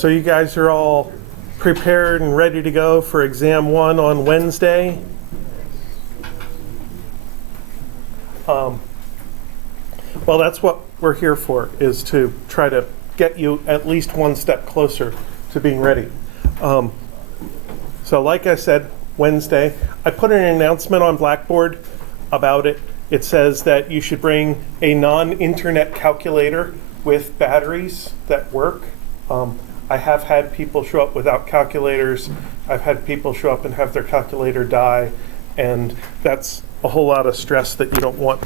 So you guys are all prepared and ready to go for exam 1 on Wednesday. Well, that's what we're here for, is to try to get you at least one step closer to being ready. So like I said, Wednesday, I put an announcement on Blackboard about it. It says that you should bring a non-internet calculator with batteries that work. I have had people show up without calculators. I've had people show up and have their calculator die, and that's a whole lot of stress that you don't want.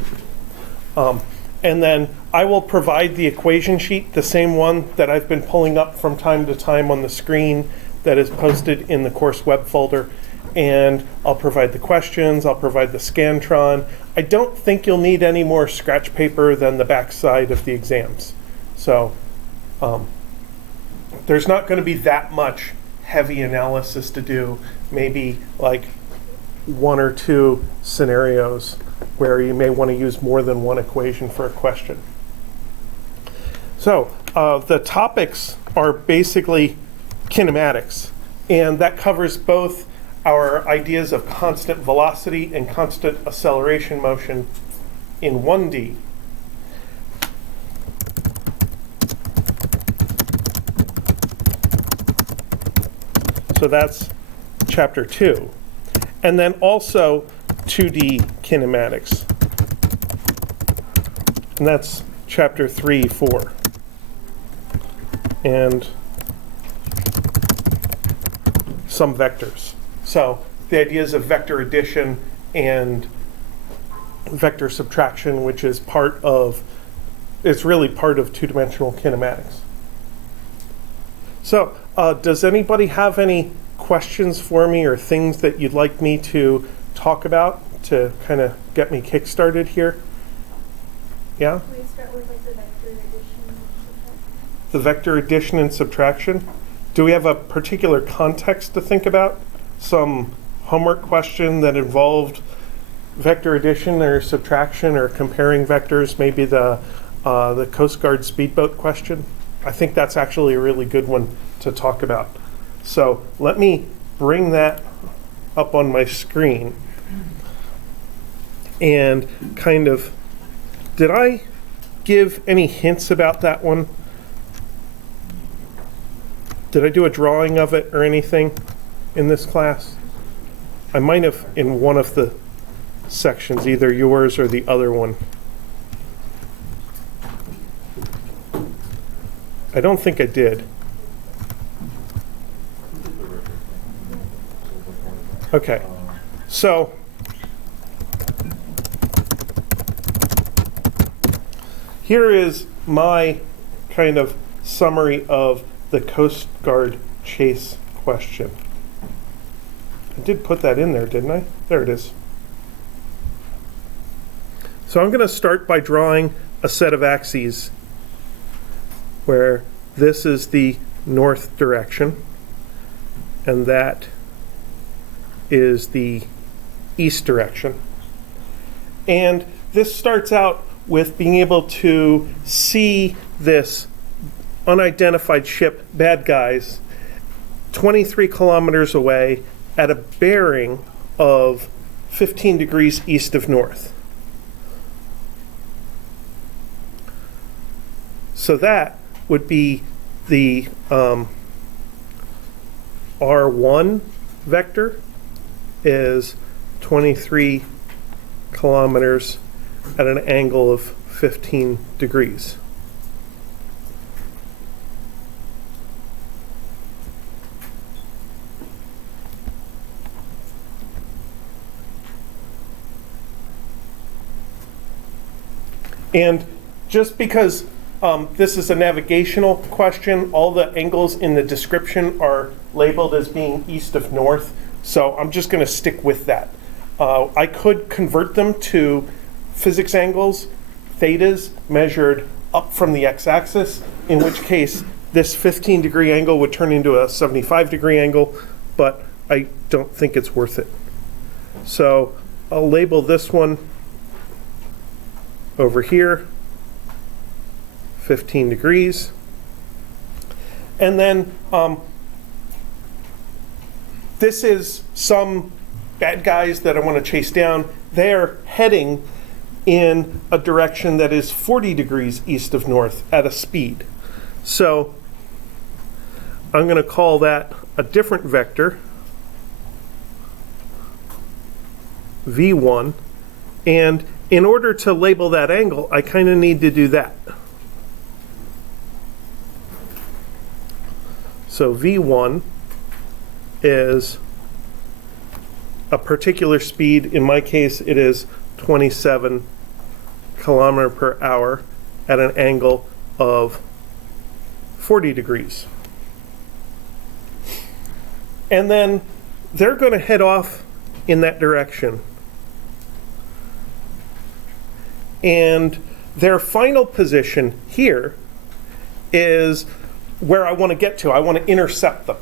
And then I will provide the equation sheet, the same one that I've been pulling up from time to time on the screen that is posted in the course web folder. And I'll provide the questions, I'll provide the Scantron. I don't think you'll need any more scratch paper than the backside of the exams. So there's not going to be that much heavy analysis to do, maybe like 1 or 2 scenarios where you may want to use more than one equation for a question. So the topics are basically kinematics, and that covers both our ideas of constant velocity and constant acceleration motion in 1D. So that's chapter 2. And then also 2D kinematics. And that's chapter 3, 4. And some vectors. So the ideas of vector addition and vector subtraction, which is it's really part of two-dimensional kinematics. So does anybody have any questions for me or things that you'd like me to talk about to kind of get me kick-started here? Yeah? Can we start with like the vector addition and subtraction? The vector addition and subtraction. Do we have a particular context to think about? Some homework question that involved vector addition or subtraction or comparing vectors, maybe the Coast Guard speedboat question? I think that's actually a really good one to talk about. So let me bring that up on my screen and kind of, did I give any hints about that one? Did I do a drawing of it or anything in this class? I might have in one of the sections, either yours or the other one. I don't think I did. Okay, so here is my kind of summary of the Coast Guard chase question. I did put that in there, didn't I? There it is. So I'm going to start by drawing a set of axes where this is the north direction and that is the east direction. And this starts out with being able to see this unidentified ship, bad guys, 23 kilometers away at a bearing of 15 degrees east of north. So that would be the R1 vector is 23 kilometers at an angle of 15 degrees. And just because this is a navigational question, all the angles in the description are labeled as being east of north, so I'm just going to stick with that. I could convert them to physics angles, thetas measured up from the x-axis, in which case this 15-degree angle would turn into a 75-degree angle, but I don't think it's worth it. So I'll label this one over here 15 degrees. And then this is some bad guys that I want to chase down. They're heading in a direction that is 40 degrees east of north at a speed. So I'm going to call that a different vector, V1. And in order to label that angle, I kind of need to do that. So V1 is a particular speed. In my case, it is 27 kilometer per hour at an angle of 40 degrees. And then they're going to head off in that direction. And their final position here is where I want to get to. I want to intercept them.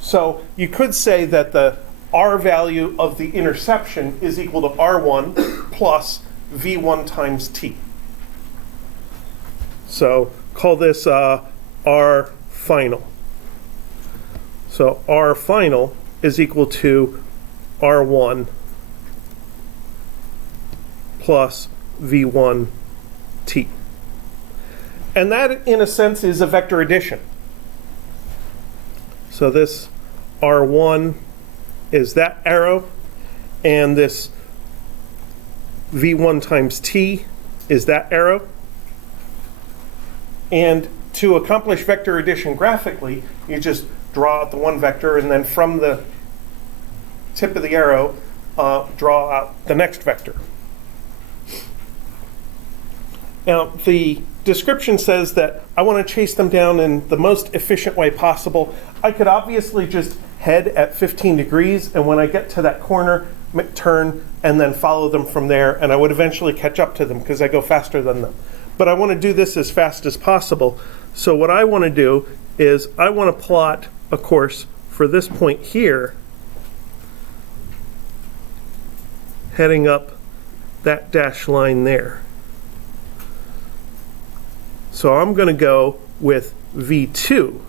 So you could say that the R value of the interception is equal to R1 plus V1 times T. So call this R final. So R final is equal to R1 plus V1 T. And that, in a sense, is a vector addition. So this R1 is that arrow, and this V1 times T is that arrow. And to accomplish vector addition graphically, you just draw out the one vector, and then from the tip of the arrow, draw out the next vector. Now, the description says that I want to chase them down in the most efficient way possible. I could obviously just head at 15 degrees, and when I get to that corner, turn, and then follow them from there, and I would eventually catch up to them because I go faster than them. But I want to do this as fast as possible. So what I want to do is I want to plot a course for this point here, heading up that dashed line there. So I'm going to go with V2,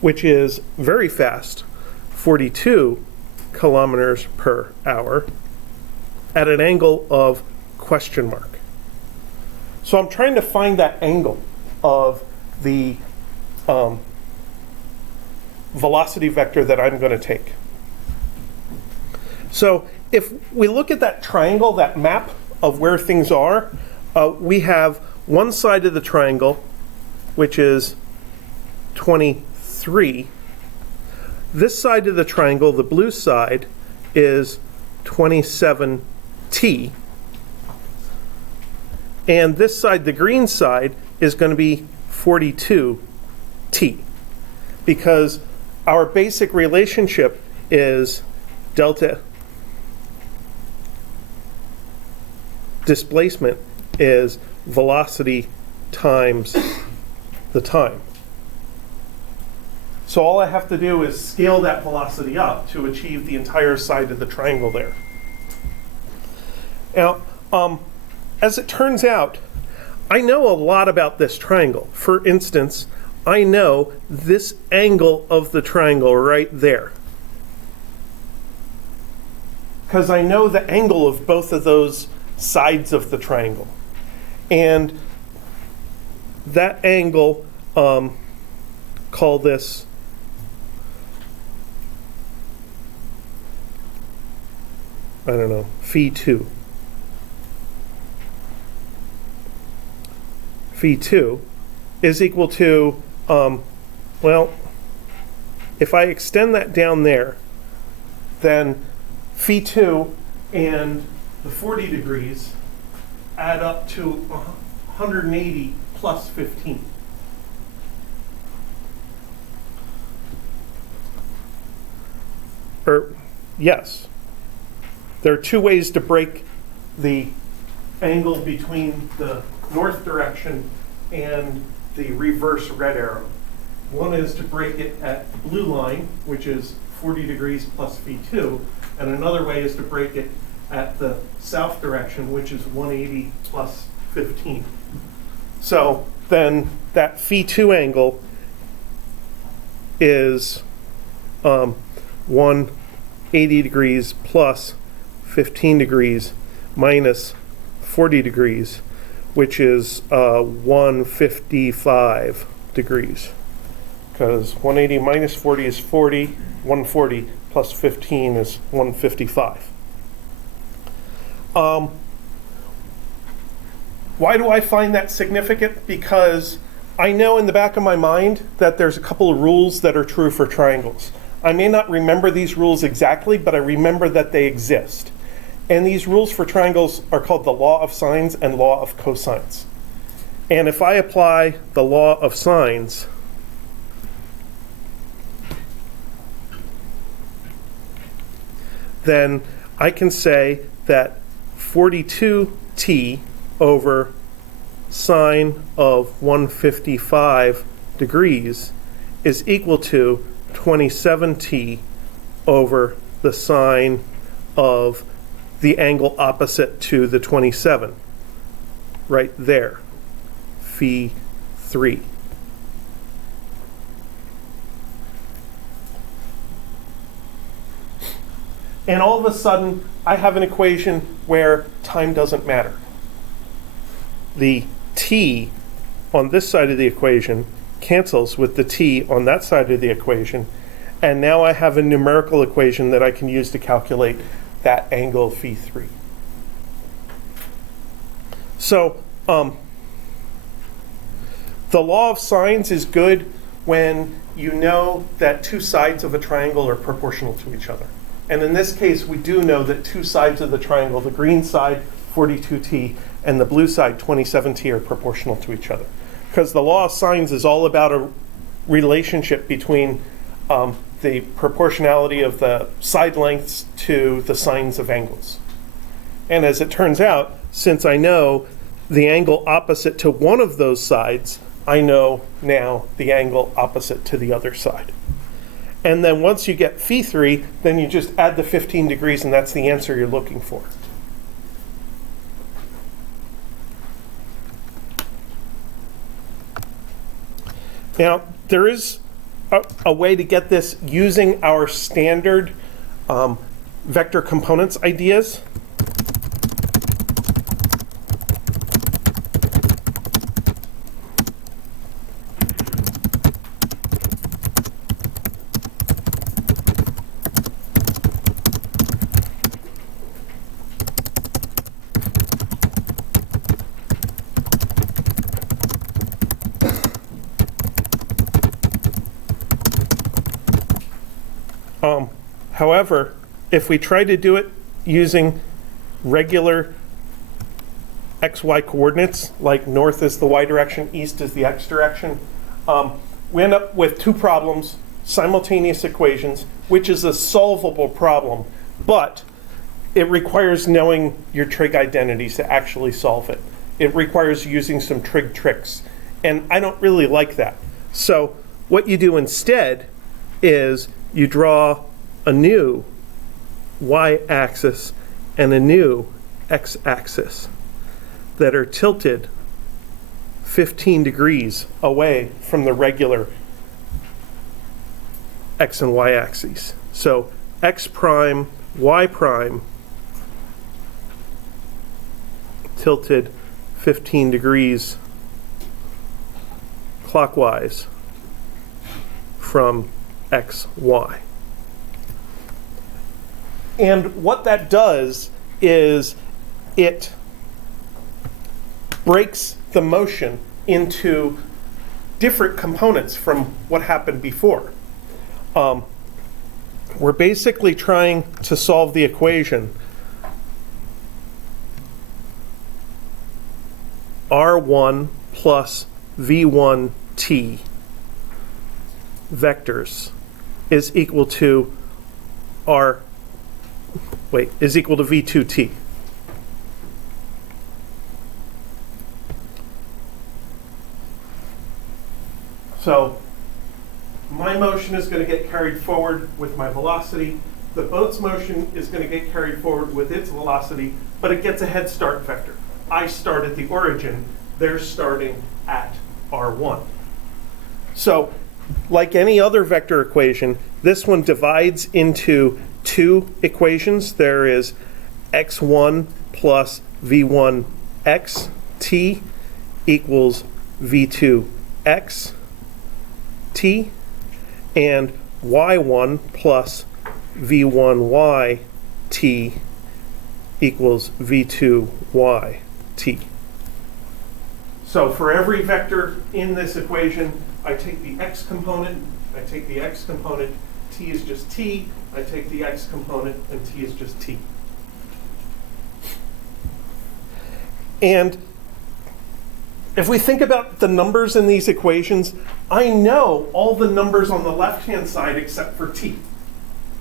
which is very fast, 42 kilometers per hour at an angle of question mark. So I'm trying to find that angle of the velocity vector that I'm going to take. So if we look at that triangle, that map of where things are, we have one side of the triangle, which is 23. This side of the triangle, the blue side, is 27t. And this side, the green side, is going to be 42t. Because our basic relationship is delta displacement is velocity times the time. So all I have to do is scale that velocity up to achieve the entire side of the triangle there. Now, as it turns out, I know a lot about this triangle. For instance, I know this angle of the triangle right there, because I know the angle of both of those sides of the triangle. And that angle, call this I don't know, Phi2. Phi2 is equal to, well, if I extend that down there, then Phi2 and the 40 degrees add up to 180 plus 15. Yes. There are two ways to break the angle between the north direction and the reverse red arrow. One is to break it at the blue line, which is 40 degrees plus Phi2, and another way is to break it at the south direction, which is 180 plus 15. So then that phi2 angle is 180 degrees plus 15 degrees minus 40 degrees, which is 155 degrees. Because 180 minus 40 is 40, 140 plus 15 is 155. Why do I find that significant? Because I know in the back of my mind that there's a couple of rules that are true for triangles. I may not remember these rules exactly, but I remember that they exist. And these rules for triangles are called the law of sines and law of cosines. And if I apply the law of sines, then I can say that 42t over sine of 155 degrees is equal to 27t over the sine of the angle opposite to the 27, right there, phi 3. And all of a sudden, I have an equation where time doesn't matter. The t on this side of the equation cancels with the t on that side of the equation, and now I have a numerical equation that I can use to calculate that angle phi 3. So the law of sines is good when you know that two sides of a triangle are proportional to each other. And in this case, we do know that two sides of the triangle, the green side, 42t, and the blue side, 27t, are proportional to each other. Because the law of sines is all about a relationship between the proportionality of the side lengths to the sines of angles. And as it turns out, since I know the angle opposite to one of those sides, I know now the angle opposite to the other side. And then once you get phi 3, then you just add the 15 degrees, and that's the answer you're looking for. Now, there is a way to get this using our standard vector components ideas. However, if we try to do it using regular xy coordinates, like north is the y direction, east is the x direction, we end up with two problems, simultaneous equations, which is a solvable problem, but it requires knowing your trig identities to actually solve it. It requires using some trig tricks, and I don't really like that. So what you do instead is you draw a new y-axis and a new x-axis that are tilted 15 degrees away from the regular x and y axes. So x prime, y prime tilted 15 degrees clockwise from x, y. And what that does is it breaks the motion into different components from what happened before. We're basically trying to solve the equation R1 plus V1t vectors is equal to V2t. So my motion is going to get carried forward with my velocity. The boat's motion is going to get carried forward with its velocity, but it gets a head start vector. I start at the origin, they're starting at R1. So, like any other vector equation, this one divides into two equations. There is x1 plus v1x t equals v2x t, and y1 plus v1y t equals v2y t. So for every vector in this equation, I take the x component, I take the x component, t is just t, I take the x component, and t is just t. And if we think about the numbers in these equations, I know all the numbers on the left-hand side except for t,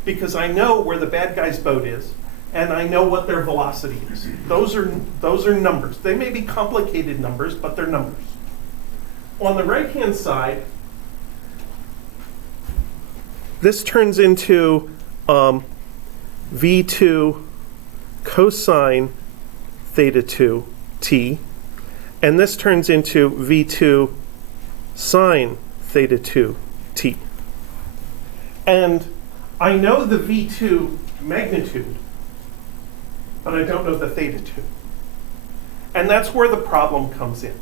because I know where the bad guy's boat is, and I know what their velocity is. Those are numbers. They may be complicated numbers, but they're numbers. On the right-hand side, this turns into v2 cosine theta 2 t, and this turns into v2 sine theta 2 t. And I know the v2 magnitude, but I don't know the theta 2. And that's where the problem comes in,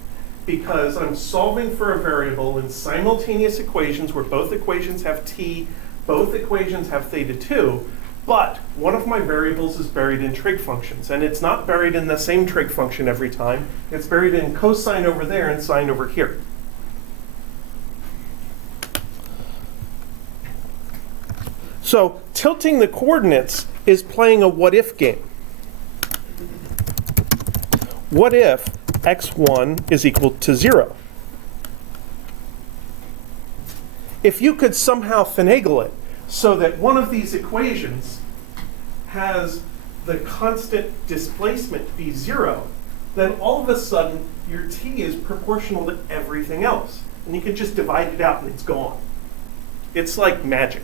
because I'm solving for a variable in simultaneous equations where both equations have t, both equations have theta 2, but one of my variables is buried in trig functions, and it's not buried in the same trig function every time. It's buried in cosine over there and sine over here. So tilting the coordinates is playing a what-if game. What if x1 is equal to 0? If you could somehow finagle it so that one of these equations has the constant displacement be 0, then all of a sudden your t is proportional to everything else. And you can just divide it out and it's gone. It's like magic.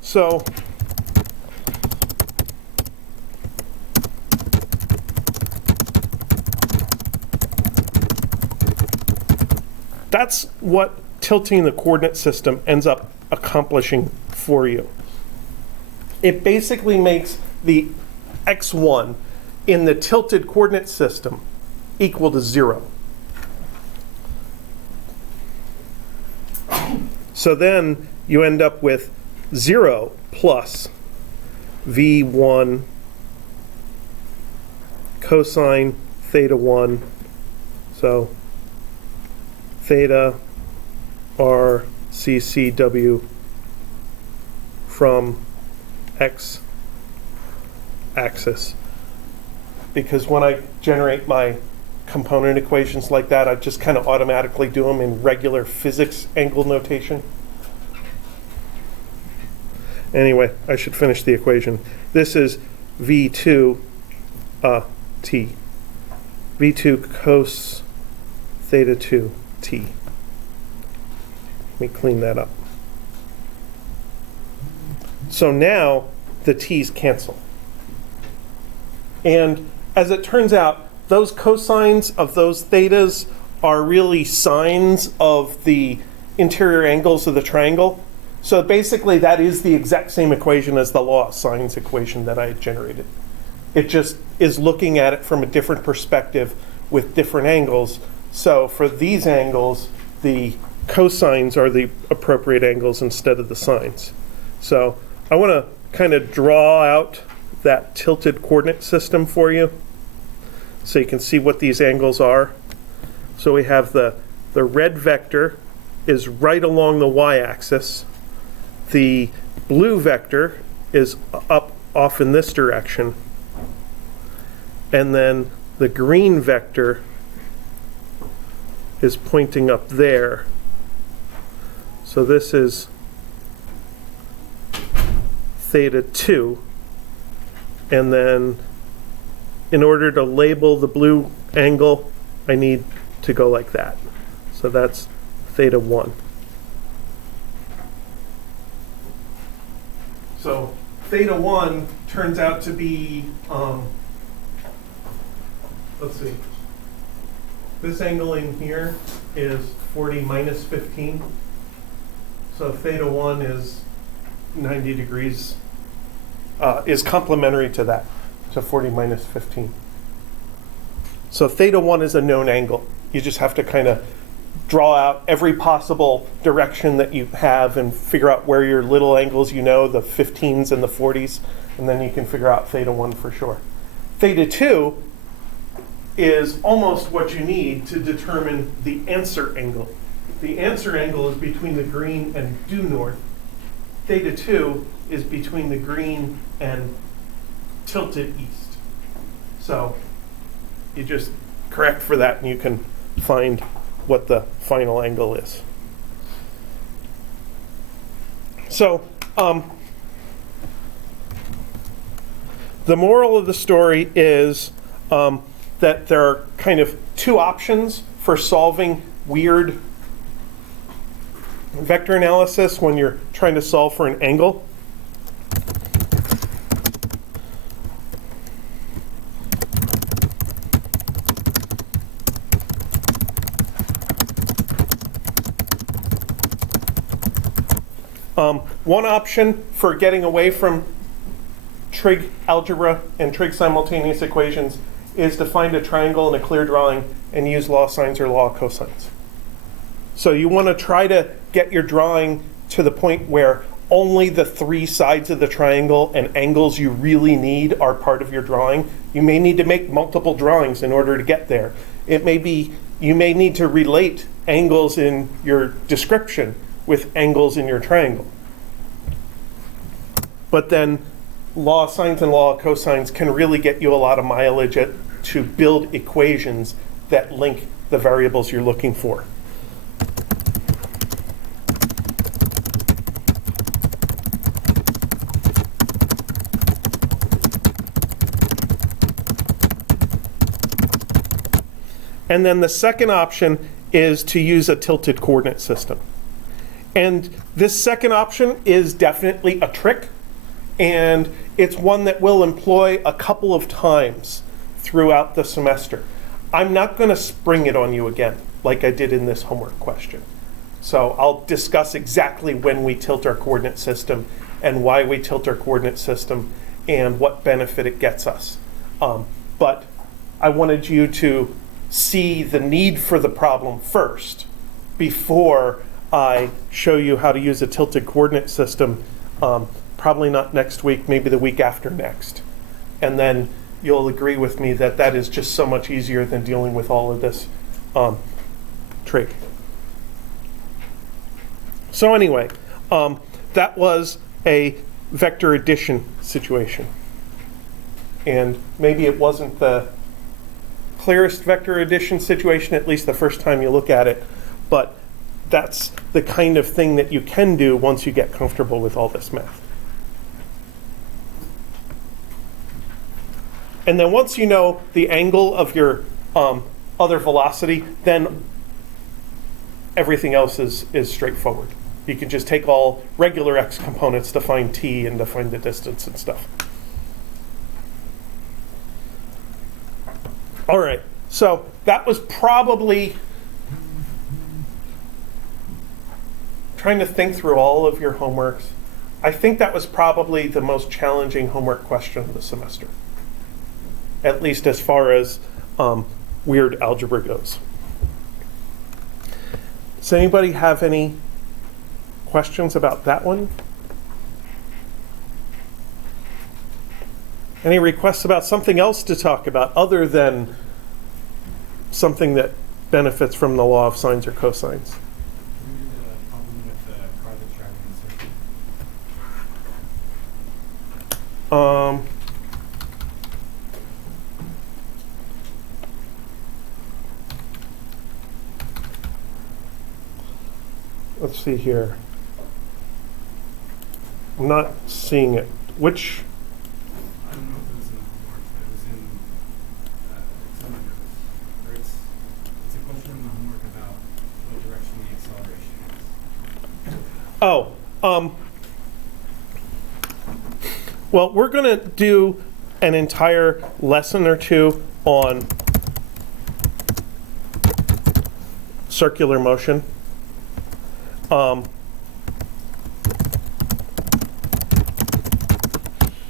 So that's what tilting the coordinate system ends up accomplishing for you. It basically makes the x1 in the tilted coordinate system equal to 0. So then you end up with 0 plus v1 cosine theta 1. So theta r c c w from x axis. Because when I generate my component equations like that, I just kind of automatically do them in regular physics angle notation. Anyway, I should finish the equation. This is v2 t. v2 cos theta 2 t. Let me clean that up. So now the t's cancel. And as it turns out, those cosines of those thetas are really sines of the interior angles of the triangle. So basically that is the exact same equation as the law of sines equation that I had generated. It just is looking at it from a different perspective with different angles. So for these angles, the cosines are the appropriate angles instead of the sines. So I want to kind of draw out that tilted coordinate system for you so you can see what these angles are. So we have the red vector is right along the y-axis. The blue vector is up off in this direction. And then the green vector is pointing up there. So this is theta 2. And then in order to label the blue angle, I need to go like that. So that's theta 1. So theta 1 turns out to be, let's see, this angle in here is 40 minus 15. So theta 1 is 90 degrees, is complementary to that, so 40 minus 15. So theta 1 is a known angle. You just have to kind of draw out every possible direction that you have and figure out where your little angles, you know, the 15s and the 40s, and then you can figure out theta 1 for sure. Theta 2 is almost what you need to determine the answer angle. The answer angle is between the green and due north. Theta 2 is between the green and tilted east. So you just correct for that and you can find what the final angle is. So the moral of the story is that there are kind of two options for solving weird vector analysis when you're trying to solve for an angle. One option for getting away from trig algebra and trig simultaneous equations is to find a triangle in a clear drawing and use law of sines or law of cosines. So you want to try to get your drawing to the point where only the three sides of the triangle and angles you really need are part of your drawing. You may need to make multiple drawings in order to get there. It may be, you may need to relate angles in your description with angles in your triangle. But then law of sines and law of cosines can really get you a lot of mileage to build equations that link the variables you're looking for. And then the second option is to use a tilted coordinate system. And this second option is definitely a trick, and it's one that we'll employ a couple of times throughout the semester. I'm not going to spring it on you again like I did in this homework question. So I'll discuss exactly when we tilt our coordinate system and why we tilt our coordinate system and what benefit it gets us. But I wanted you to see the need for the problem first before I show you how to use a tilted coordinate system, probably not next week, maybe the week after next. And then you'll agree with me that that is just so much easier than dealing with all of this trig. So anyway, that was a vector addition situation. And maybe it wasn't the clearest vector addition situation, at least the first time you look at it, but that's the kind of thing that you can do once you get comfortable with all this math. And then once you know the angle of your other velocity, then everything else is straightforward. You can just take all regular x components to find t and to find the distance and stuff. All right, so that was probably, trying to think through all of your homeworks, I think that was probably the most challenging homework question of the semester, at least as far as weird algebra goes. Does anybody have any questions about that one? Any requests about something else to talk about other than something that benefits from the law of sines or cosines? Let's see here. I'm not seeing it. Which? I don't know if it was in the homework, but it was in some of yours. Or it's a question in the homework about what direction the acceleration is. Oh, Well, we're going to do an entire lesson or two on circular motion.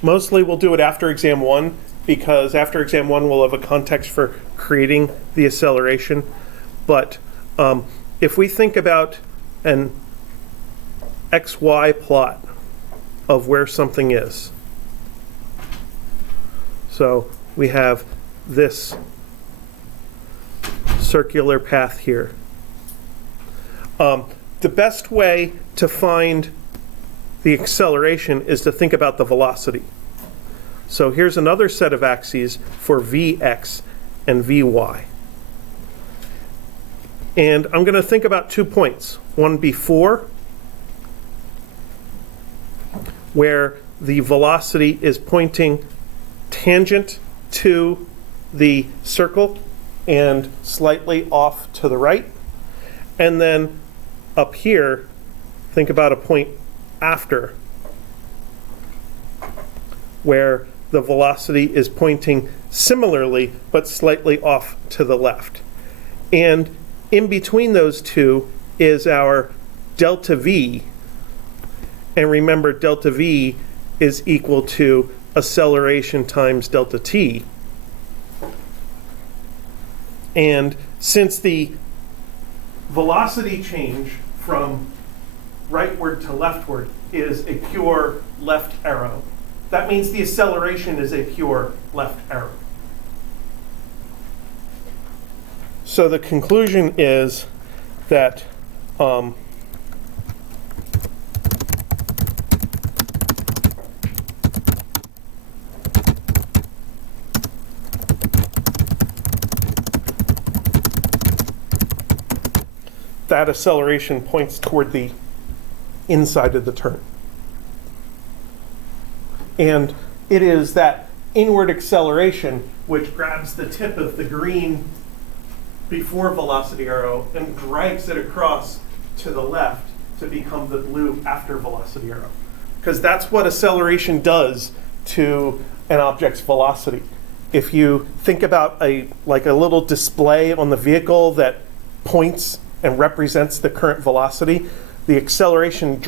Mostly we'll do it after exam 1, because after exam 1 we'll have a context for creating the acceleration. But if we think about an XY plot of where something is. So we have this circular path here. The best way to find the acceleration is to think about the velocity. So here's another set of axes for Vx and Vy. And I'm going to think about 2 points. One before, where the velocity is pointing tangent to the circle and slightly off to the right. And then up here, think about a point after, where the velocity is pointing similarly but slightly off to the left. And in between those two is our delta V. And remember, delta V is equal to acceleration times delta t. And since the velocity change from rightward to leftward is a pure left arrow, that means the acceleration is a pure left arrow. So the conclusion is that that acceleration points toward the inside of the turn. And it is that inward acceleration which grabs the tip of the green before velocity arrow and drags it across to the left to become the blue after velocity arrow. Because that's what acceleration does to an object's velocity. If you think about like a little display on the vehicle that points and represents the current velocity, the acceleration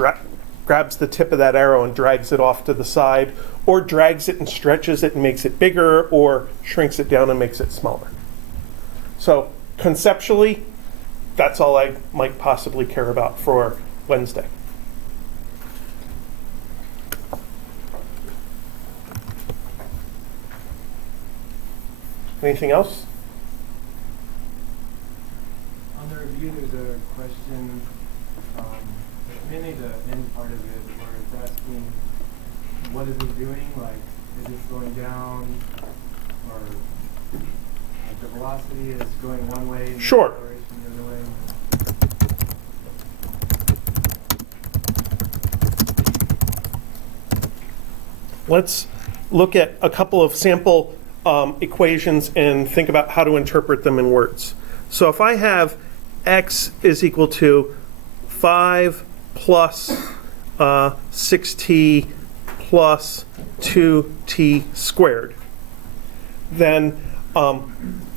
grabs the tip of that arrow and drags it off to the side, or drags it and stretches it and makes it bigger, or shrinks it down and makes it smaller. So conceptually, that's all I might possibly care about for Wednesday. Anything else? On the review, there's a question, mainly the end part of it, where it's asking, what is it doing? Like, is it slowing down, or like the velocity is going one way and Sure. the acceleration the other way? Let's look at a couple of sample equations and think about how to interpret them in words. So if I have x is equal to 5 plus 6t plus 2t squared, then the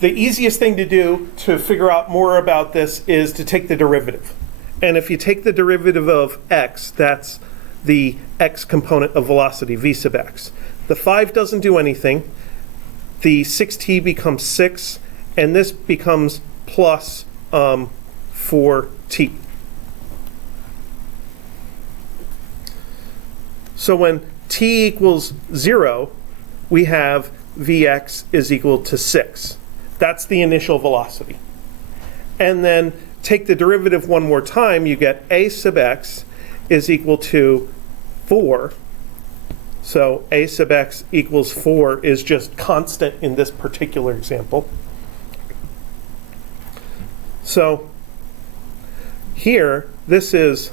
easiest thing to do to figure out more about this is to take the derivative. And if you take the derivative of x, that's the x component of velocity, v sub x. The 5 doesn't do anything. The 6t becomes 6, and this becomes plus 4t. So when t equals 0, we have vx is equal to 6. That's the initial velocity. And then take the derivative one more time, you get a sub x is equal to 4. So a sub x equals 4 is just constant in this particular example. So here, this is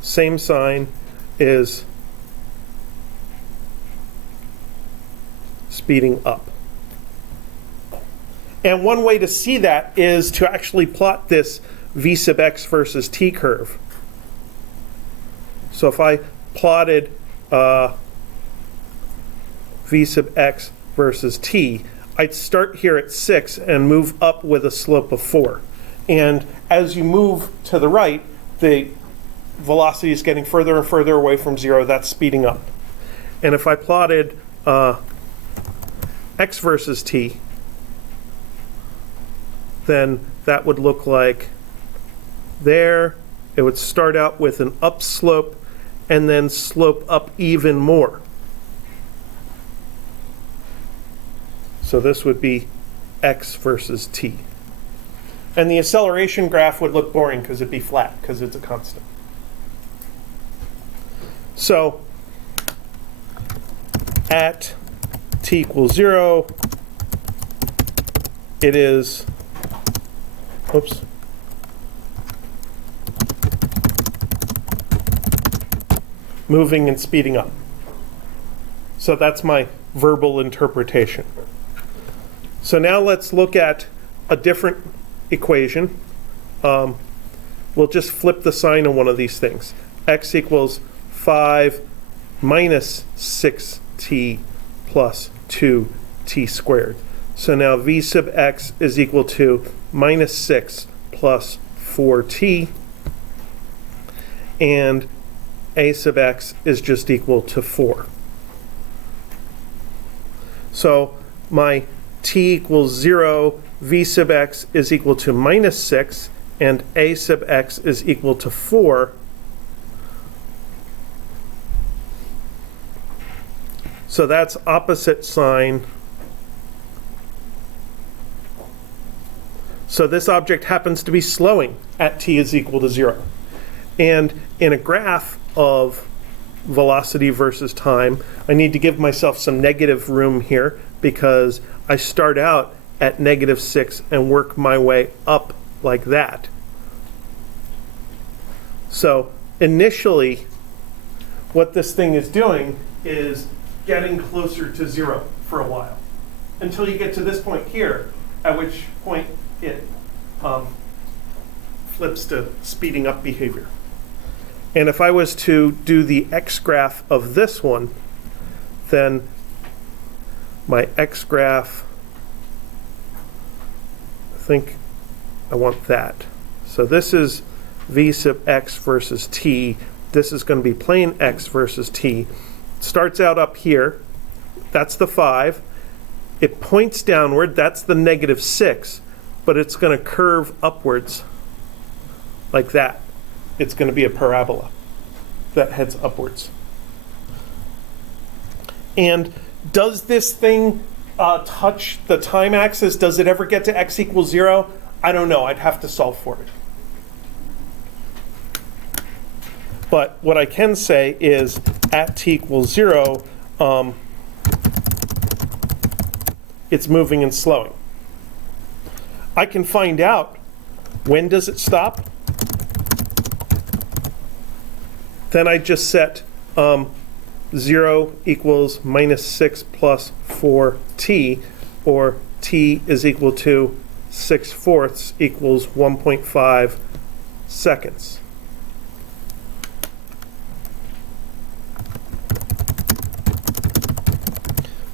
same sign is speeding up. And one way to see that is to actually plot this v sub x versus t curve. So if I plotted v sub x versus t, I'd start here at 6 and move up with a slope of 4. And as you move to the right, the velocity is getting further and further away from 0. That's speeding up. And if I plotted x versus t, then that would look like there. It would start out with an upslope and then slope up even more. So this would be x versus t. And the acceleration graph would look boring because it'd be flat because it's a constant. So at t equals 0, it is, oops, moving and speeding up. So that's my verbal interpretation. So now let's look at a different equation. We'll just flip the sign on one of these things. X equals 5 minus 6t plus 2t squared. So now v sub x is equal to minus 6 plus 4t, and a sub x is just equal to 4. So my t equals 0, v sub x is equal to minus 6, and a sub x is equal to 4. So that's opposite sign. So this object happens to be slowing at t is equal to 0. And in a graph of velocity versus time, I need to give myself some negative room here because I start out at -6 and work my way up like that. So initially, what this thing is doing is getting closer to 0 for a while, until you get to this point here, at which point it flips to speeding up behavior. And if I was to do the x graph of this one, then my x graph, I think I want that. So this is v sub x versus t. This is going to be plain x versus t. Starts out up here. That's the 5. It points downward. That's the -6. But it's going to curve upwards like that. It's going to be a parabola that heads upwards. And does this thing touch the time axis? Does it ever get to x equals 0? I don't know. I'd have to solve for it. But what I can say is at t equals 0, it's moving and slowing. I can find out when does it stop. Then I just set 0 equals -6 plus 4t, or t is equal to 6/4 equals 1.5 seconds.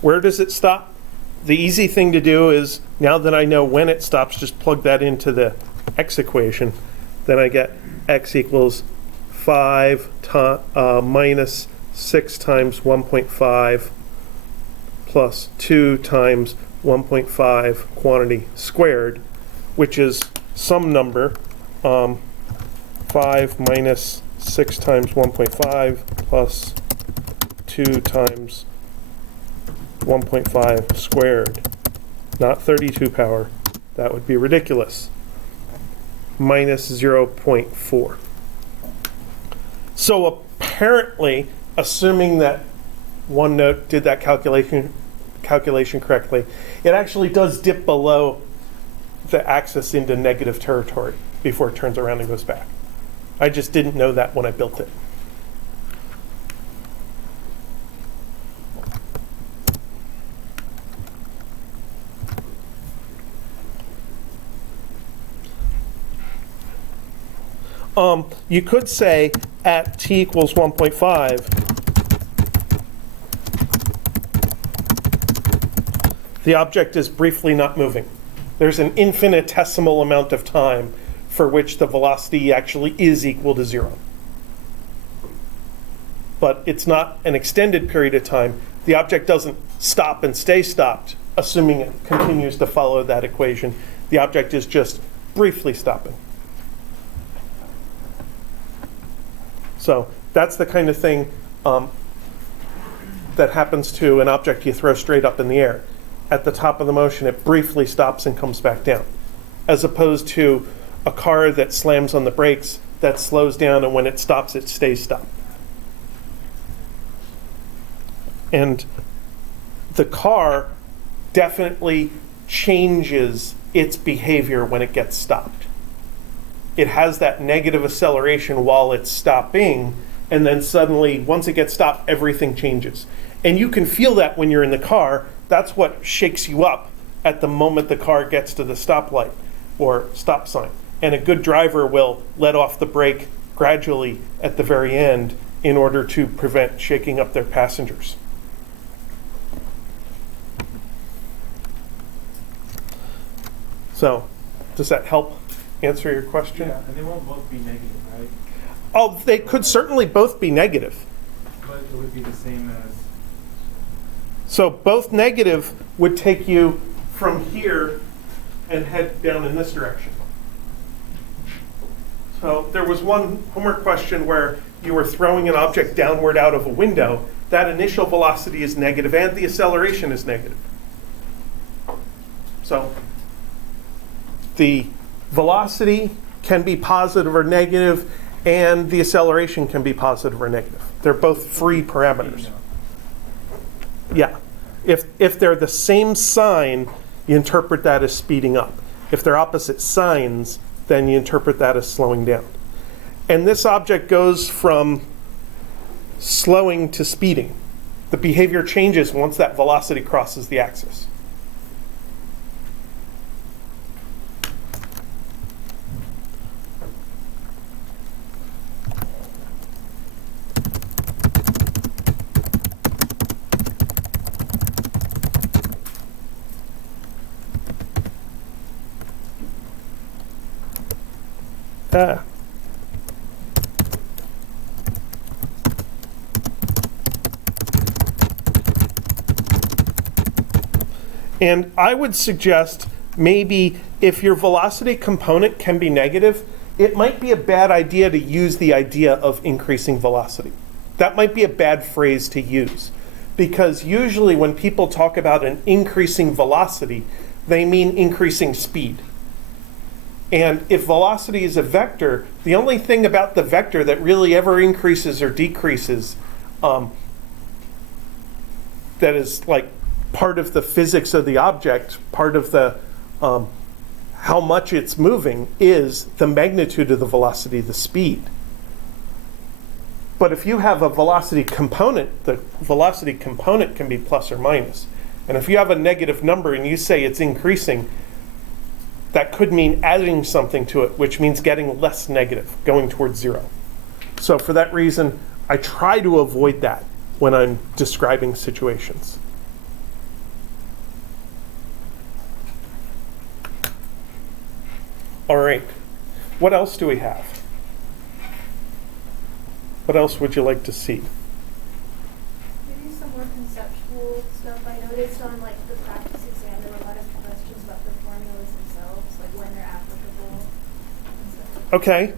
Where does it stop? The easy thing to do is, now that I know when it stops, just plug that into the x equation. Then I get x equals 5 minus 6 times 1.5 plus 2 times 1.5 quantity squared, which is some number. 5 minus 6 times 1.5 plus 2 times 1.5 squared, not 32 power. That would be ridiculous. Minus 0.4. So apparently, assuming that OneNote did that calculation correctly, it actually does dip below the axis into negative territory before it turns around and goes back. I just didn't know that when I built it. You could say at t equals 1.5, the object is briefly not moving. There's an infinitesimal amount of time for which the velocity actually is equal to 0. But it's not an extended period of time. The object doesn't stop and stay stopped, assuming it continues to follow that equation. The object is just briefly stopping. So that's the kind of thing that happens to an object you throw straight up in the air. At the top of the motion, it briefly stops and comes back down, as opposed to a car that slams on the brakes, that slows down, and when it stops, it stays stopped. And the car definitely changes its behavior when it gets stopped. It has that negative acceleration while it's stopping, and then suddenly, once it gets stopped, everything changes. And you can feel that when you're in the car. That's what shakes you up at the moment the car gets to the stoplight or stop sign. And a good driver will let off the brake gradually at the very end in order to prevent shaking up their passengers. So, does that help answer your question? Yeah, and they won't both be negative, right? Oh, they could certainly both be negative. But it would be the same as. So both negative would take you from here and head down in this direction. So there was one homework question where you were throwing an object downward out of a window. That initial velocity is negative and the acceleration is negative. So the velocity can be positive or negative, and the acceleration can be positive or negative. They're both free parameters. Yeah. If they're the same sign, you interpret that as speeding up. If they're opposite signs, then you interpret that as slowing down. And this object goes from slowing to speeding. The behavior changes once that velocity crosses the axis. And I would suggest maybe if your velocity component can be negative, it might be a bad idea to use the idea of increasing velocity. That might be a bad phrase to use, because usually when people talk about an increasing velocity, they mean increasing speed. And if velocity is a vector, the only thing about the vector that really ever increases or decreases, that is like part of the physics of the object, part of the how much it's moving, is the magnitude of the velocity, the speed. But if you have a velocity component, the velocity component can be plus or minus. And if you have a negative number and you say it's increasing, that could mean adding something to it, which means getting less negative, going towards 0. So for that reason, I try to avoid that when I'm describing situations. All right, what else do we have? What else would you like to see? Maybe some more conceptual stuff. I noticed on like the practice exam there were a lot of questions about the formulas themselves, like when they're applicable and stuff. Okay.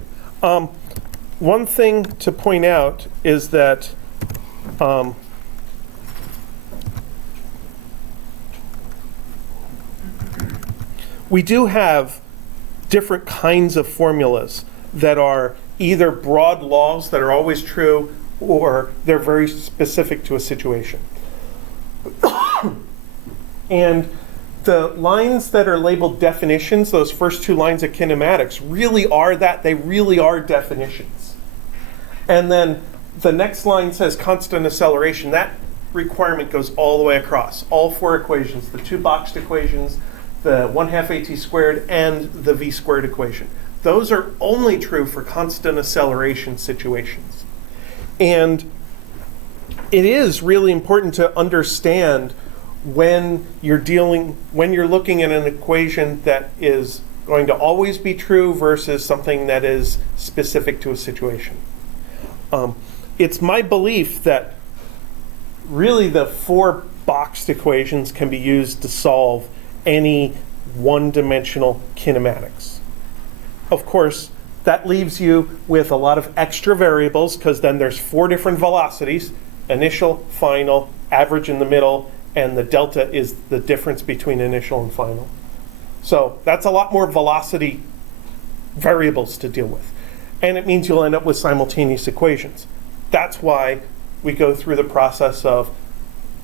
One thing to point out is that we do have different kinds of formulas that are either broad laws that are always true, or they're very specific to a situation. And the lines that are labeled definitions, those first two lines of kinematics, really are that. They really are definitions. And then the next line says constant acceleration. That requirement goes all the way across. All four equations, the two boxed equations, the 1/2 at squared, and the v squared equation. those are only true for constant acceleration situations. And it is really important to understand when you're looking at an equation that is going to always be true versus something that is specific to a situation. It's my belief that really the 4 boxed equations can be used to solve any one-dimensional kinematics. Of course, that leaves you with a lot of extra variables because then there's 4 different velocities: initial, final, average in the middle, and the delta is the difference between initial and final. So that's a lot more velocity variables to deal with. And it means you'll end up with simultaneous equations. That's why we go through the process of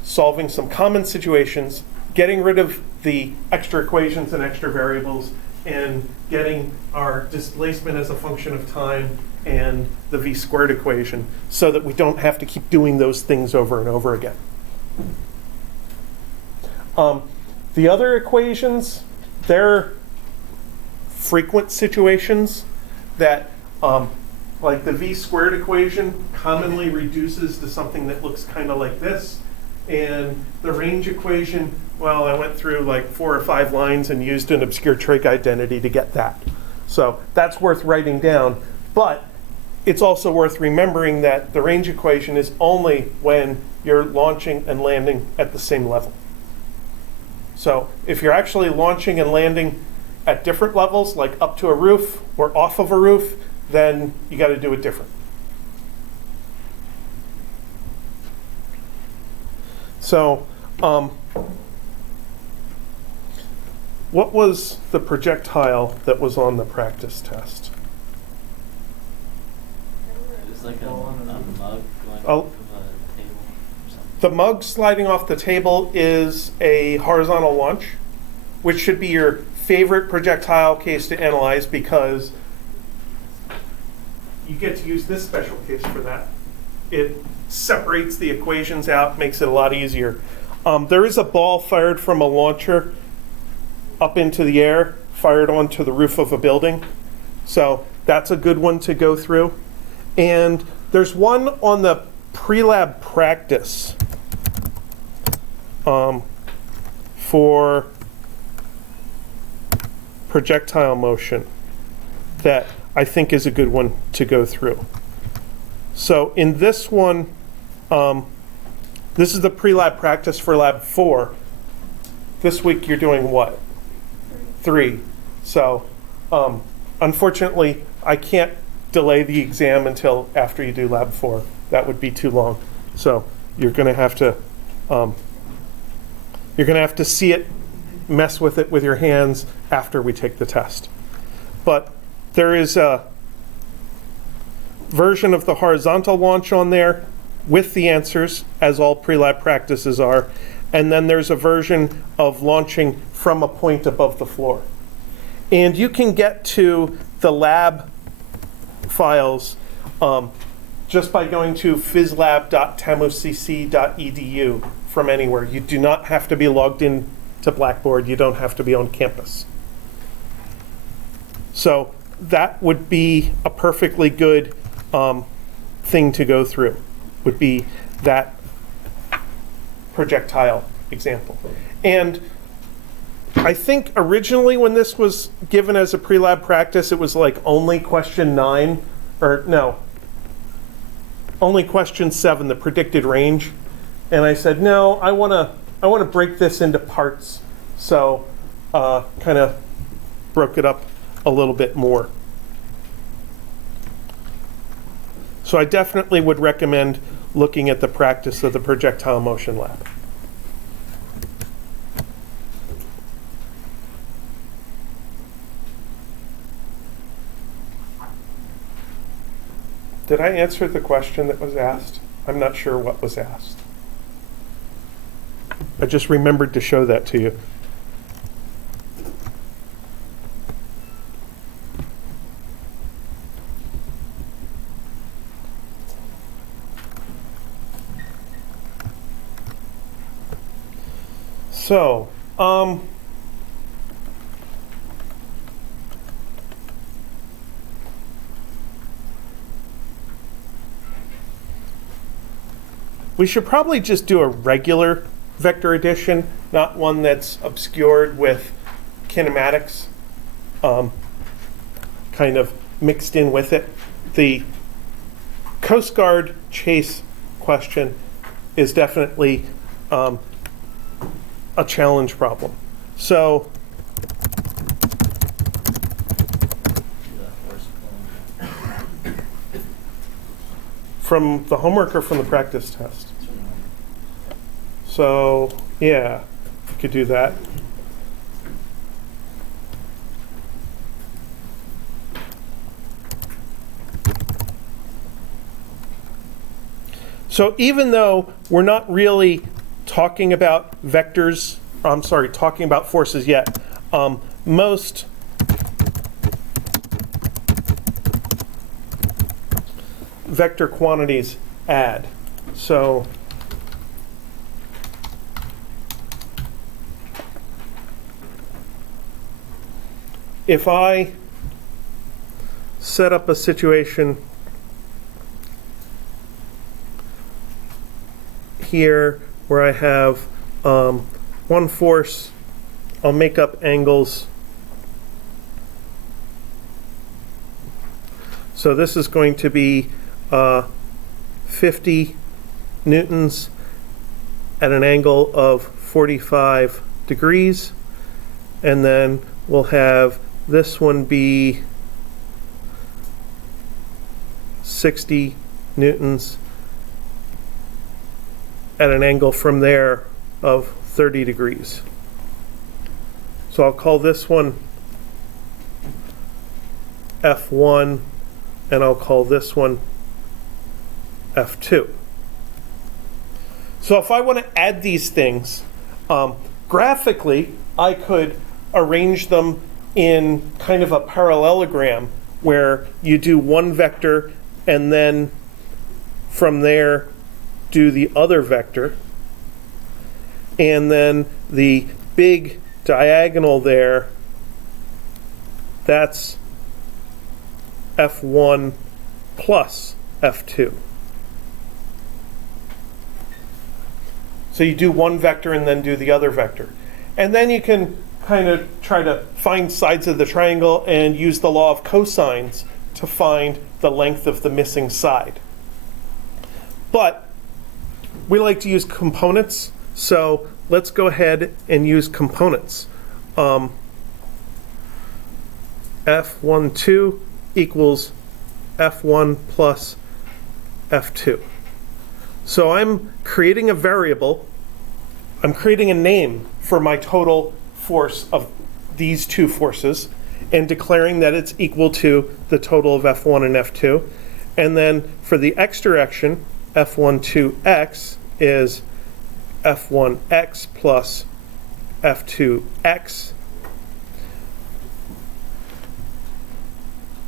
solving some common situations, getting rid of the extra equations and extra variables, and getting our displacement as a function of time and the v-squared equation so that we don't have to keep doing those things over and over again. The other equations, they're frequent situations that, like the v-squared equation commonly reduces to something that looks kind of like this. And the range equation, well, I went through like 4 or 5 lines and used an obscure trig identity to get that. So that's worth writing down. But it's also worth remembering that the range equation is only when you're launching and landing at the same level. So if you're actually launching and landing at different levels, like up to a roof or off of a roof, then you got to do it different. So what was the projectile that was on the practice test? It was like a mug going Oh. off of a table or something. The mug sliding off the table is a horizontal launch, which should be your favorite projectile case to analyze because you get to use this special case for that. It separates the equations out, makes it a lot easier. There is a ball fired from a launcher up into the air, fired onto the roof of a building. So that's a good one to go through. And there's one on the pre-lab practice for projectile motion that I think is a good one to go through. So in this one, this is the pre-lab practice for lab 4. This week you're doing what? 3. So unfortunately, I can't delay the exam until after you do lab 4. That would be too long. So you're going to have to see it, mess with it with your hands after we take the test. But there is a version of the horizontal launch on there with the answers, as all pre-lab practices are. And then there's a version of launching from a point above the floor. And you can get to the lab files just by going to physlab.tamucc.edu from anywhere. You do not have to be logged in to Blackboard. You don't have to be on campus. So that would be a perfectly good thing to go through, would be that projectile example. And I think originally when this was given as a pre-lab practice, it was like only question 9, or no, only question 7, the predicted range. And I said, no, I want to break this into parts. So kind of broke it up a little bit more. So I definitely would recommend looking at the practice of the projectile motion lab. Did I answer the question that was asked? I'm not sure what was asked. I just remembered to show that to you. So, we should probably just do a regular vector addition, not one that's obscured with kinematics kind of mixed in with it. The Coast Guard chase question is definitely a challenge problem. So Do that force pulling. from the homework or from the practice test? It's from home. So yeah, you could do that. So even though we're not really talking about vectors, I'm sorry, talking about forces yet, most vector quantities add. So if I set up a situation here where I have one force, I'll make up angles. So this is going to be 50 newtons at an angle of 45 degrees. And then we'll have this one be 60 newtons at an angle from there of 30 degrees. So I'll call this one F1 and I'll call this one F2. So if I want to add these things, graphically, I could arrange them in kind of a parallelogram where you do one vector and then from there do the other vector. And then the big diagonal there, that's F1 plus F2. So you do one vector and then do the other vector. And then you can kind of try to find sides of the triangle and use the law of cosines to find the length of the missing side. But we like to use components, so let's go ahead and use components. F12 equals F1 plus F2. So I'm creating a variable. I'm creating a name for my total force of these two forces and declaring that it's equal to the total of F1 and F2. And then for the x direction, F12x is F1x plus F2x.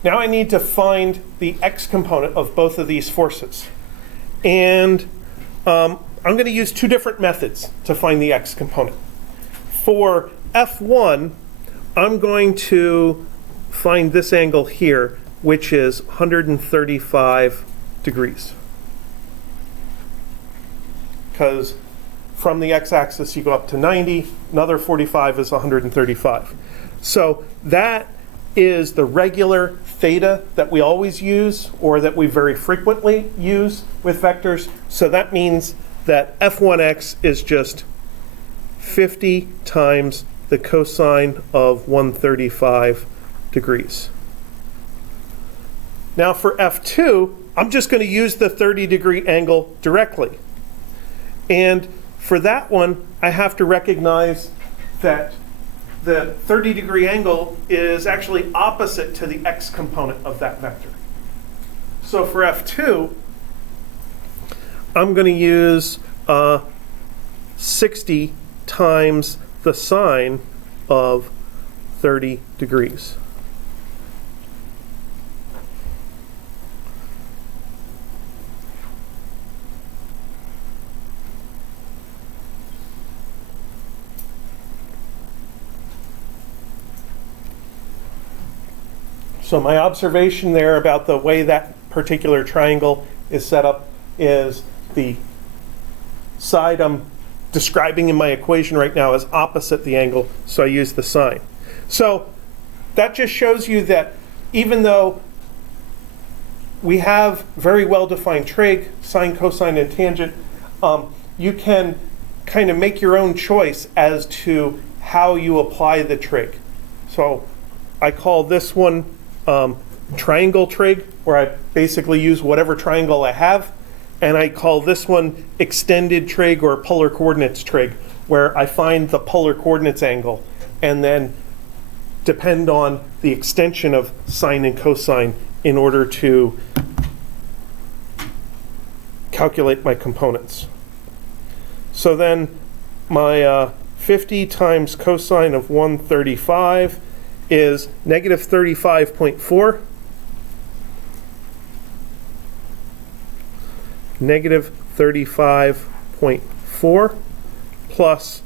Now I need to find the x component of both of these forces. And I'm going to use two different methods to find the x component. For F1, I'm going to find this angle here, which is 135 degrees. Because from the x-axis you go up to 90, another 45 is 135. So that is the regular theta that we always use, or that we very frequently use with vectors. So that means that F1x is just 50 times the cosine of 135 degrees. Now for F2, I'm just going to use the 30-degree angle directly. And for that one, I have to recognize that the 30-degree angle is actually opposite to the x component of that vector. So for F2, I'm going to use 60 times the sine of 30 degrees. So my observation there about the way that particular triangle is set up is the side I'm describing in my equation right now is opposite the angle, so I use the sine. So that just shows you that even though we have very well-defined trig, sine, cosine, and tangent, you can kind of make your own choice as to how you apply the trig. So I call this one triangle trig, where I basically use whatever triangle I have. And I call this one extended trig or polar coordinates trig, where I find the polar coordinates angle and then depend on the extension of sine and cosine in order to calculate my components. So then my 50 times cosine of 135 is negative 35.4. Negative 35.4 plus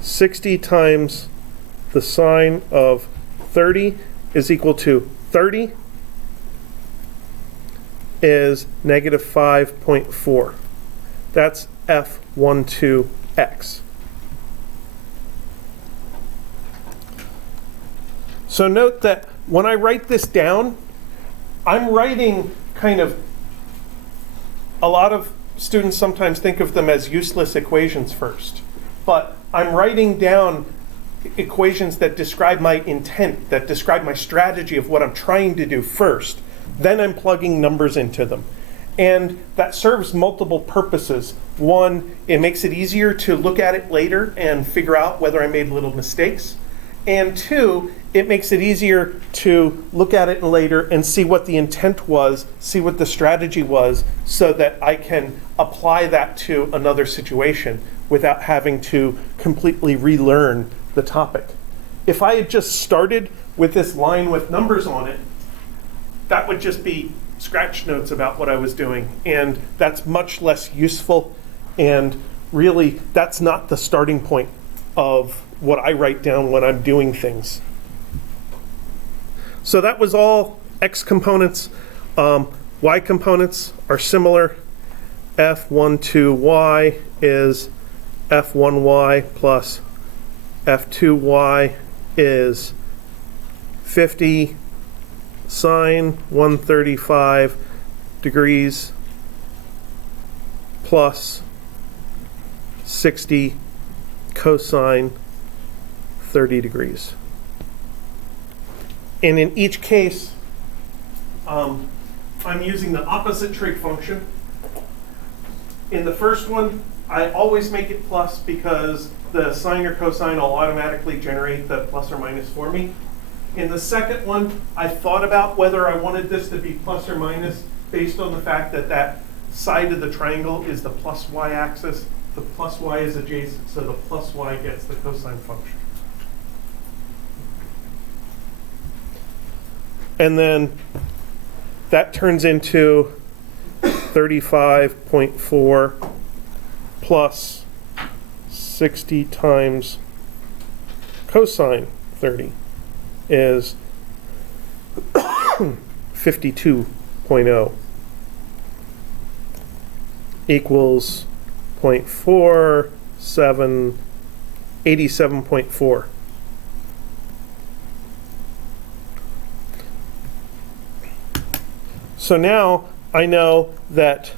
60 times the sine of 30 is equal to 30 is negative 5.4. That's F12x. So note that when I write this down, I'm writing kind of, a lot of students sometimes think of them as useless equations first, but I'm writing down equations that describe my intent, that describe my strategy of what I'm trying to do first. Then I'm plugging numbers into them. And that serves multiple purposes. One, it makes it easier to look at it later and figure out whether I made little mistakes. And two, it makes it easier to look at it later and see what the intent was, see what the strategy was, so that I can apply that to another situation without having to completely relearn the topic. If I had just started with this line with numbers on it, that would just be scratch notes about what I was doing, and that's much less useful, and really that's not the starting point of what I write down when I'm doing things. So that was all x components. Y components are similar. F12y is F1y plus F2y is 50 sine 135 degrees plus 60 cosine 30 degrees. And in each case, I'm using the opposite trig function. In the first one, I always make it plus because the sine or cosine will automatically generate the plus or minus for me. In the second one, I thought about whether I wanted this to be plus or minus based on the fact that that side of the triangle is the plus y axis. The plus y is adjacent, so the plus y gets the cosine function. And then that turns into 35.4 plus 60 times cosine 30 is 52.0 equals 87.4. So now I know that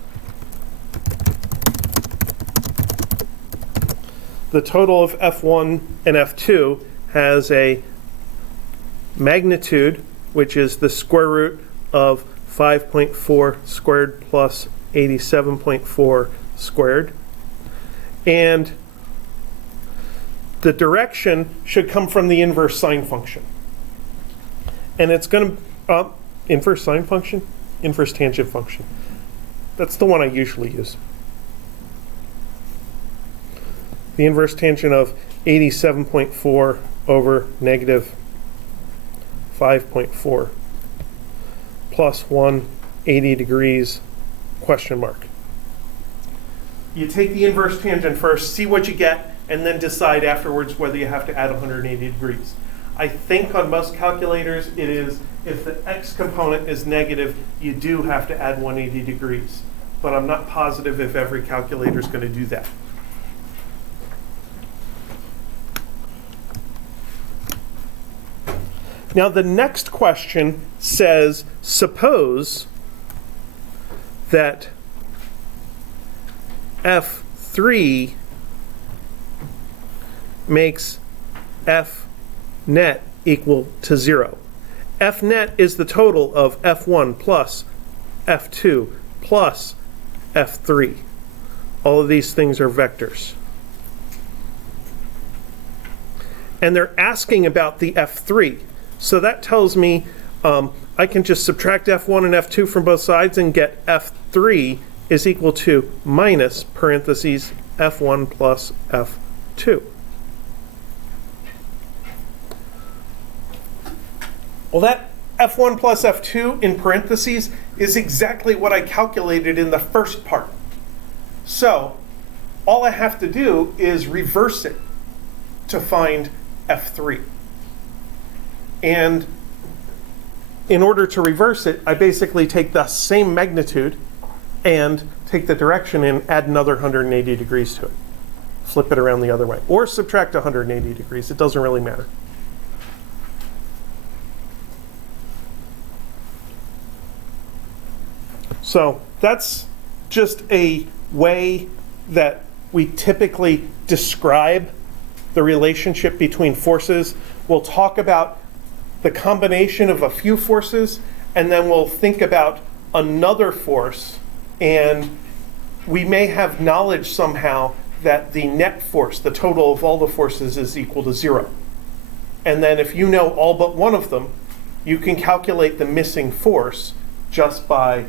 the total of F1 and F2 has a magnitude, which is the square root of 5.4 squared plus 87.4 squared. And the direction should come from the inverse sine function. And it's going to, inverse sine function? Inverse tangent function. That's the one I usually use. The inverse tangent of 87.4 over negative 5.4 plus 180 degrees question mark. You take the inverse tangent first, see what you get, and then decide afterwards whether you have to add 180 degrees. I think on most calculators it is, if the x component is negative, you do have to add 180 degrees. but I'm not positive if every calculator is going to do that. Now the next question says, suppose that F3 makes F net equal to 0. F net is the total of F1 plus F2 plus F3. All of these things are vectors. And they're asking about the F3. So that tells me I can just subtract F1 and F2 from both sides and get F3 is equal to minus parentheses F1 plus F2. Well, that F1 plus F2 in parentheses is exactly what I calculated in the first part. So all I have to do is reverse it to find F3. And in order to reverse it, I basically take the same magnitude and take the direction and add another 180 degrees to it. Flip it around the other way. Or subtract 180 degrees. It doesn't really matter. So that's just a way that we typically describe the relationship between forces. We'll talk about the combination of a few forces, and then we'll think about another force, and we may have knowledge somehow that the net force, the total of all the forces, is equal to 0. And then if you know all but one of them, you can calculate the missing force just by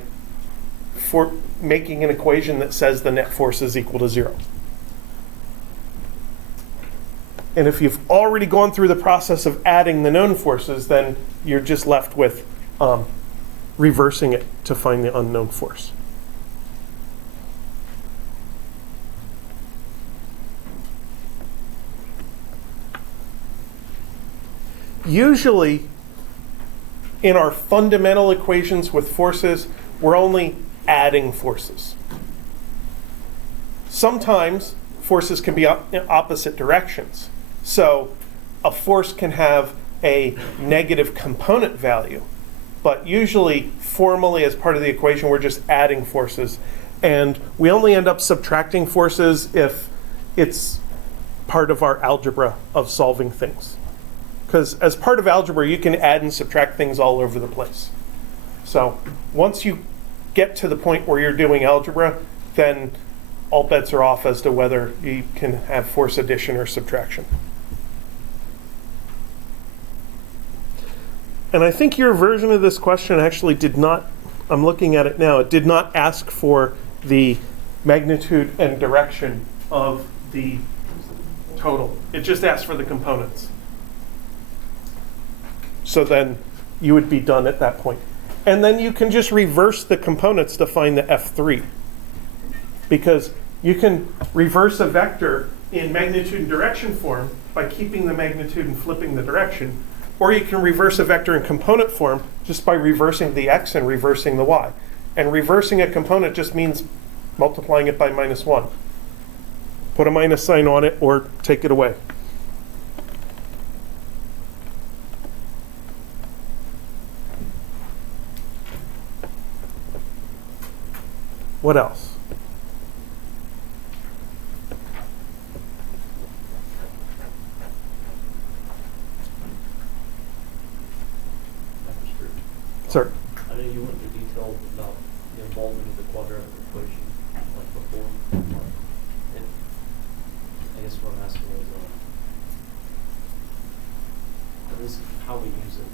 making an equation that says the net force is equal to 0. And if you've already gone through the process of adding the known forces, then you're just left with reversing it to find the unknown force. Usually, in our fundamental equations with forces, we're only adding forces. Sometimes forces can be in opposite directions. So a force can have a negative component value, but usually formally as part of the equation we're just adding forces, and we only end up subtracting forces if it's part of our algebra of solving things. Because as part of algebra you can add and subtract things all over the place. So once you get to the point where you're doing algebra, then all bets are off as to whether you can have force addition or subtraction. And I think your version of this question actually did not, I'm looking at it now, it did not ask for the magnitude and direction of the total. It just asked for the components. So then you would be done at that point. And then you can just reverse the components to find the F3. Because you can reverse a vector in magnitude and direction form by keeping the magnitude and flipping the direction. Or you can reverse a vector in component form just by reversing the x and reversing the y. And reversing a component just means multiplying it by -1. Put a minus sign on it or take it away. What else? Sir. I know you went into detail about the involvement of the quadratic equation like before. I guess what I'm asking is how we use it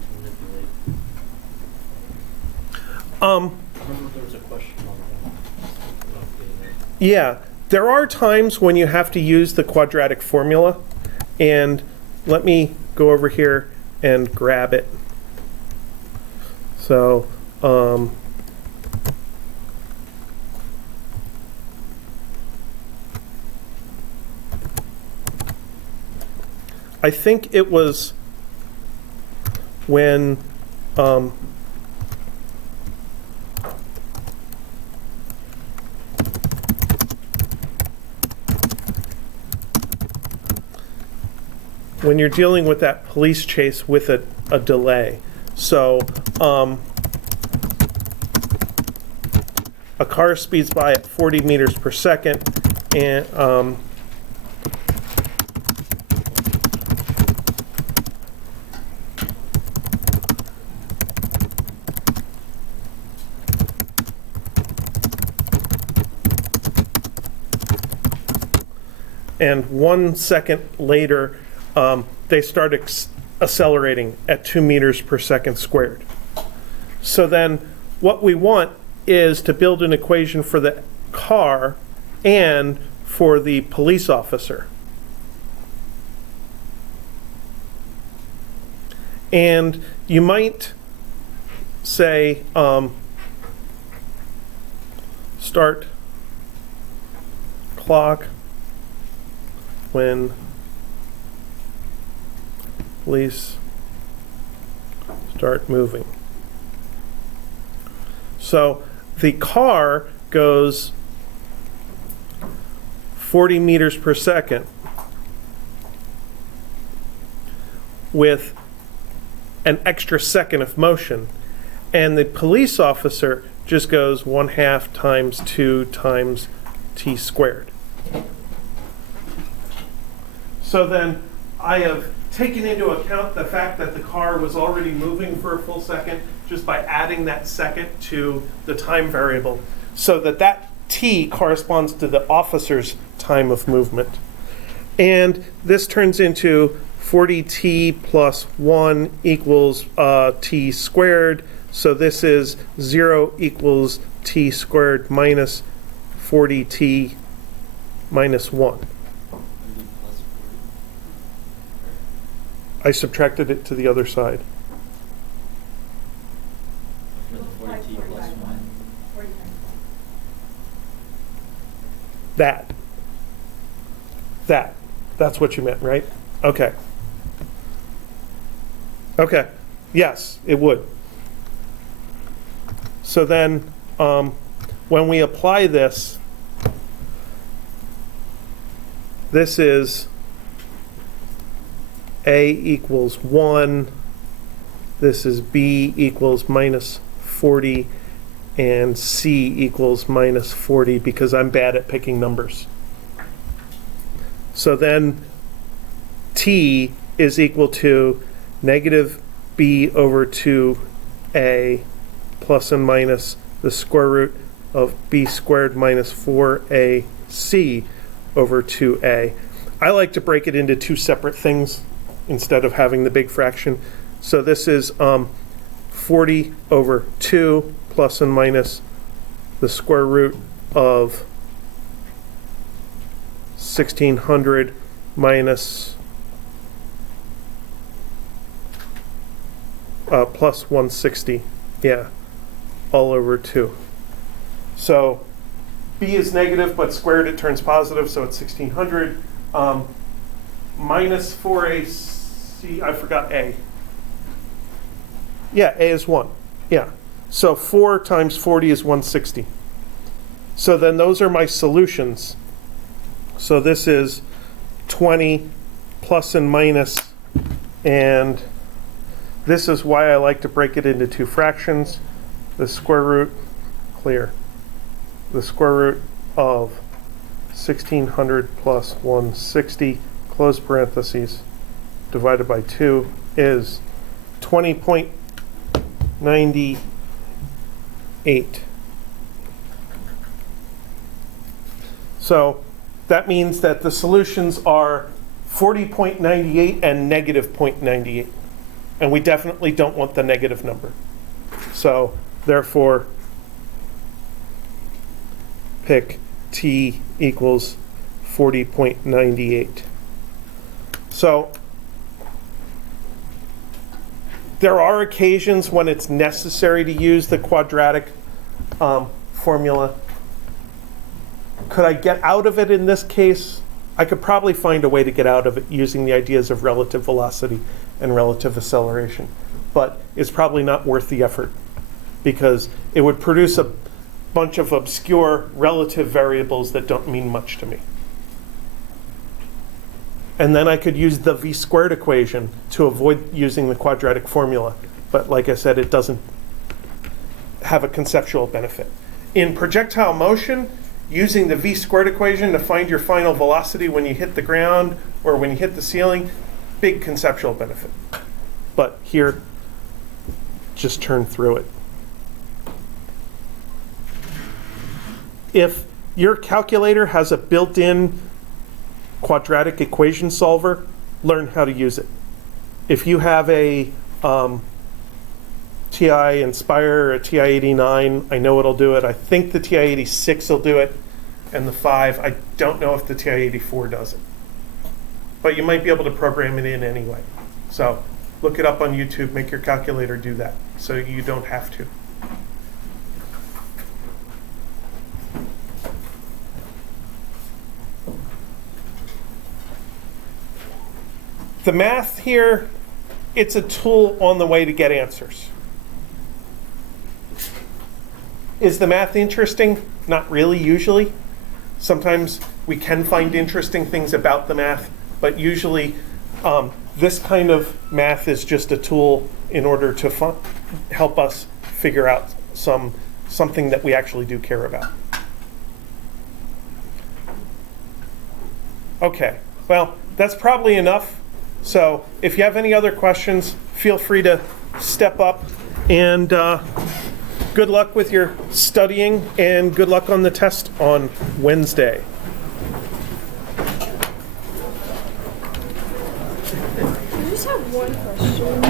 to manipulate. I remember there was a question on that. Yeah, there are times when you have to use the quadratic formula, and let me go over here and grab it. So, I think it was when when you're dealing with that police chase with a delay. So a car speeds by at 40 meters per second, and and 1 second later, they start accelerating at 2 meters per second squared. So then what we want is to build an equation for the car and for the police officer. And you might say, start clock when police start moving. So the car goes 40 meters per second with an extra second of motion, and the police officer just goes 1/2 times 2 times t squared. So then I have taken into account the fact that the car was already moving for a full second just by adding that second to the time variable, so that that t corresponds to the officer's time of movement. And this turns into 40t plus 1 equals t squared. So this is 0 equals t squared minus 40t minus 1. I subtracted it to the other side. Like 40 plus 1. 40 times That's what you meant, right? Okay. Okay. Yes, it would. So then, when we apply this, this is A equals 1, this is B equals minus 40, and C equals minus 40 because I'm bad at picking numbers. So then T is equal to negative B over 2A plus and minus the square root of B squared minus 4AC over 2A. I like to break it into two separate things instead of having the big fraction. So this is 40 over 2 plus and minus the square root of 1600 minus plus 160, yeah, all over 2. So B is negative, but squared it turns positive, so it's 1600. Minus 4AC, I forgot A. Yeah, A is 1, yeah. So 4 times 40 is 160. So then those are my solutions. So this is 20 plus and minus, and this is why I like to break it into two fractions. The square root, clear. The square root of 1600 plus 160, close parentheses, divided by 2 is 20.98. So that means that the solutions are 40.98 and negative 0.98. And we definitely don't want the negative number. So therefore, pick T equals 40.98. So there are occasions when it's necessary to use the quadratic formula. Could I get out of it in this case? I could probably find a way to get out of it using the ideas of relative velocity and relative acceleration. But it's probably not worth the effort because it would produce a bunch of obscure relative variables that don't mean much to me. And then I could use the v-squared equation to avoid using the quadratic formula. But like I said, it doesn't have a conceptual benefit. In projectile motion, using the v-squared equation to find your final velocity when you hit the ground or when you hit the ceiling, big conceptual benefit. But here, just turn through it. If your calculator has a built-in quadratic equation solver, learn how to use it. If you have a TI Inspire or a TI 89, I know it'll do it. I think the TI 86 will do it, and the 5. I don't know if the TI 84 does it. But you might be able to program it in anyway. So look it up on YouTube, make your calculator do that, so you don't have to. The math here, it's a tool on the way to get answers. Is the math interesting? Not really, usually. Sometimes we can find interesting things about the math, but usually this kind of math is just a tool in order to help us figure out something that we actually do care about. Okay, well, that's probably enough. So if you have any other questions, feel free to step up, and good luck with your studying, and good luck on the test on Wednesday. I just have one question.